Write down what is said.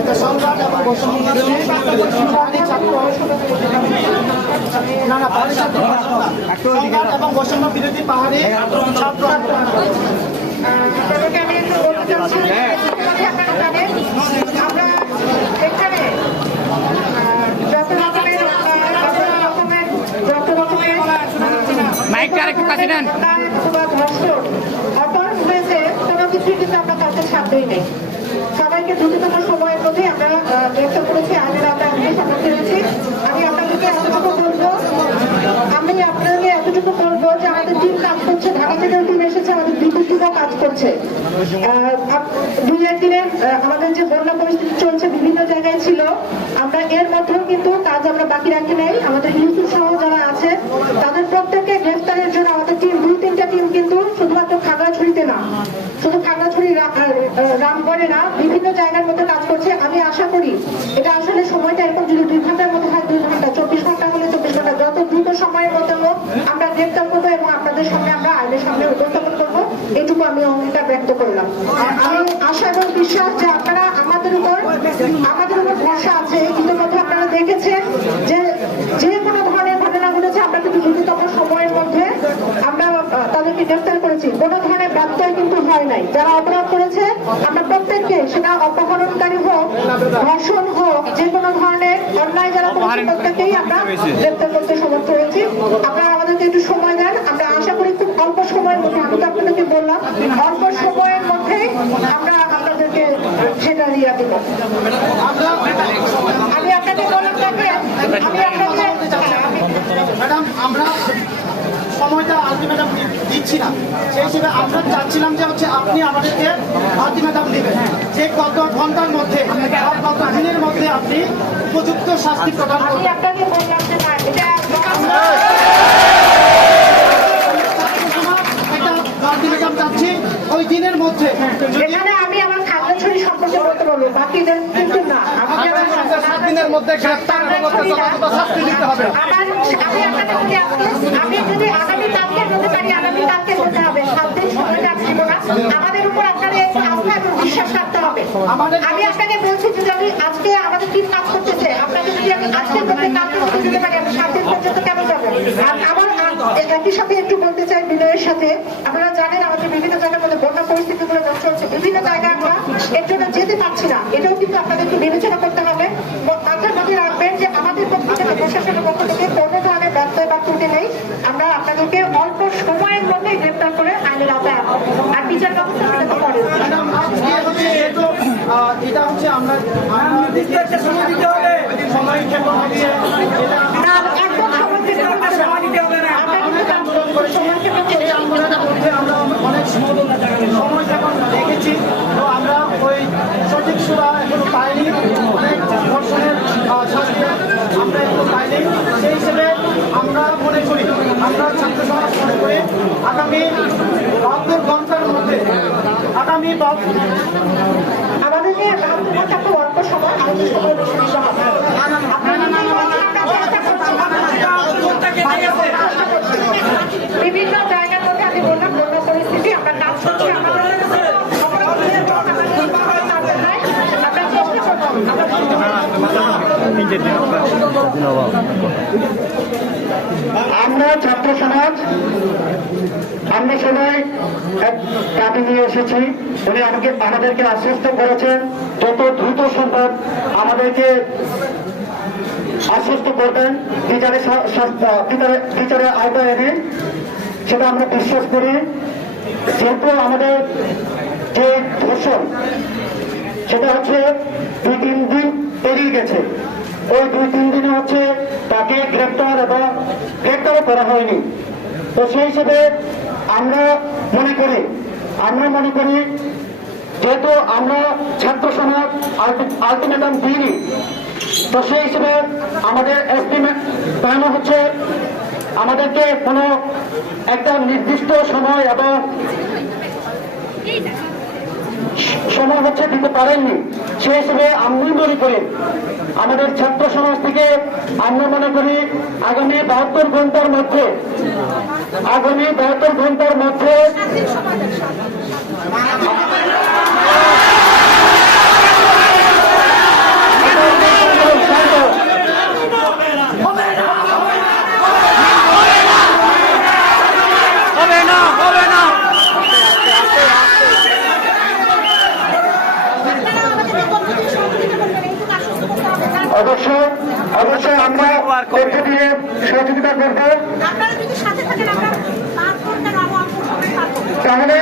এটা সংঘাত এবং বৈষম্য বিরোধী পাহাড়ি ছাত্র আমি একটু বলতে চাচ্ছি আমরা এখানে মাইকটা আরেকটু কাছে নেন। কোনো কিছুই কিন্তু আমরা কাছে সাধ্যই নেই। সবাইকে দ্রুততম সময়ের মধ্যে আমরা গ্রেফতার করেছি। আইনের আওতায় আনতে সক্ষম হয়েছি আমি আপনাদেরকে এতটুকু বলব আমি আপনাদেরকে এতটুকু বলব যে আমাদের টিম কাজ করছে। ঢাকা থেকে টিম এসেছে আমাদের বিদ্যুৎ টিমও কাজ করছে। দুই একদিনের আহ, আমাদের যে বন্যা পরিস্থিতি চলছে বিভিন্ন জায়গায় ছিল আমরা এর মধ্যেও কিন্তু কাজ আমরা বাকি রাখি নাই। আমাদের ইউসুফ সহ যারা আছে তাদের প্রত্যেককে গ্রেফতারের জন্য আমাদের টিম দুই তিনটা টিম কিন্তু শুধুমাত্র খাগড়াছড়িতে না শুধু খাগড়াছড়ি রা- আহ, আহ, রামগড়ে না বিভিন্ন জায়গার মধ্যে কাজ করছে। আমি আশা করি এটা আসলে সময়টা এরকম যদি দুই ঘণ্টার মধ্যে হয় দুই ঘণ্টা চব্বিশ ঘণ্টা হলে চব্বিশ ঘণ্টা। যত দ্রুত সময়ের মধ্যে হোক আমরা গ্রেফতার করব এবং আপনাদের সামনে আমরা আইনের সামনে উপস্থাপন করব। এইটুকু আমি অঙ্গীকার ব্যক্ত করলাম। আমি আশা এবং বিশ্বাস যে আপনারা আমাদের উপর আমাদের উপর ভরসা আছে। ইতিমধ্যে আপনারা দেখেছেন যে যে কোনো ধরনের ঘটনা ঘটেছে আমরা কিন্তু দ্রুততম সময়ের মধ্যে আমরা তাদেরকে গ্রেফতার করেছি কোনো ধরনের ব্যত্যয় কিন্তু হয় নাই। যারা অপরাধ করেছে আমরা প্রত্যেককে সেটা অপহরণকারী হোক ধর্ষণ হোক যে কোনো ধরনের অন্যায় যারা করেছে প্রত্যেককেই আমরা গ্রেপ্তার করতে সমর্থ হয়েছি। আপনারা আমাদেরকে একটু সময় দেন। আমরা আশা করি খুব অল্প সময়ের মধ্যে আমি তো আপনাদেরকে বললাম অল্প সময়ের মধ্যেই আমরা আপনাদেরকে সেটা দিয়ে দেব আমি আপনাকে বললাম তাকে আমি আপনাকে ম্যাডাম আমরা সময়টা আলটিমেটাম দিচ্ছি না সেই হিসেবে আমরা চাচ্ছিলাম যে হচ্ছে আপনি আমাদেরকে আলটিমেটাম দিবেন। যে কত ঘণ্টার মধ্যে কত দিনের মধ্যে আপনি উপযুক্ত শাস্তি প্রদান ওই দিনের মধ্যে আমি আমার খাগড়াছড়ি সম্পর্কে বলতে পারব বাকিদের কিন্তু না। সাত দিনের মধ্যে গ্রেফতার এবং শাস্তি দিতে হবে। আপনাকে বলি আজকে আমি যদি আগামী আপনাদের একটু এবং বিশ্বাস রাখতে হবে। আমি আপনাকে বলছি, যদি আমি আজকে আমাদের টিম কাজ করতেছে, আপনাকে যদি আমি আজকে বলতে কালকে বলতে দিতে পারি, আমি সাত দিন পর্যন্ত কেন যাব? আমার একই সাথে একটু বলতে চাই, বিনয়ের সাথে। আপনারা জানেন আমাদের বিভিন্ন জায়গার মধ্যে বন্যা পরিস্থিতিগুলো নষ্ট হচ্ছে। বিভিন্ন জায়গায় আমরা এর জন্য যেতে পারছি না। এটাও কিন্তু আপনাদের একটু বিবেচনা করতে হবে মাথার মধ্যে রাখবেন যে আমাদের পক্ষ থেকে প্রশাসনের পক্ষ থেকে কোনো ধরনের ব্যত্যয় বা ত্রুটি নেই আমরা আপনাদেরকে অল্প সময়ের মধ্যে গ্রেপ্তার করে আইনের আওতায় আনব আর বিচার ব্যবস্থা সেটা পরে ম্যাডাম, আজকে হচ্ছে যেহেতু, আহ, এটা হচ্ছে আমরা আমরা দেখি সময় দিতে হবে সময় কেমন হচ্ছে এটা না, একদম সময় দিতে হবে না। আমরা কিন্তু কাজ করব, সময় কেটে চলে এই আন্দোলনের মধ্যে আমরা অনেক সময় যখন দেখেছি তো আমরা ওই সঠিক সুরা এখনও পাইনি অনেক ধর্ষণের আহ, শাস্তি আমরা এখনও পাইনি সেই হিসেবে আমরা মনে করি আমরা ছাত্র সমাজ মনে করি আগামী বাহাত্তর ঘণ্টার মধ্যে আগামী খুব অল্প সময় আমাদের সময় বেশি দিতে হবে আপনারা যদি বলেন, আমরা চেষ্টা করছি। বিভিন্ন জায়গার মধ্যে আমি বললাম বন্য পরিস্থিতি আমরা কাজ করছি আমাদের অপরাধীদের উপর আমাদের কীভাবে কাজ হয়, আমরা চেষ্টা করব। আমরা ছাত্র সমাজ, আমরা সবাই এক দাবি নিয়ে এসেছি। উনি আমাকে, আমাদেরকে আশ্বস্ত করেছেন যত দ্রুত সম্ভব আমাদেরকে আশ্বস্ত করবেন বিচারে বিচারে আওতায় এনে। সেটা আমরা বিশ্বাস করি। যেহেতু আমাদের যে ধর্ষণ, সেটা হচ্ছে দুই তিন পেরিয়ে গেছে। ওই দুই, তিন দিনে হচ্ছে তাকে গ্রেপ্তার এবং গ্রেপ্তারও করা হয়নি। তো সেই হিসেবে আমরা মনে করি, আমরা মনে করি যেহেতু আমরা ছাত্র সমাজ আলটিমেটাম দিইনি, তো সেই হিসেবে আমাদের এস্টিমেট প্ল্যানও হচ্ছে আমাদেরকে কোনো একটা নির্দিষ্ট সময় এবং সময় হচ্ছে দিতে পারেননি। সেই হিসেবে আমি মনে করি আমাদের ছাত্র সমাজ থেকে আমরা মনে করি আগামী বাহাত্তর ঘণ্টার মধ্যে, আগামী বাহাত্তর ঘণ্টার মধ্যে অবশ্যই অবশ্যই আমরা দেখতে দিয়ে সহযোগিতা করব। আপনারা যদি সাথে থাকেন আমরা পার করতে পারব আমরা সবাই পার করব তাহলে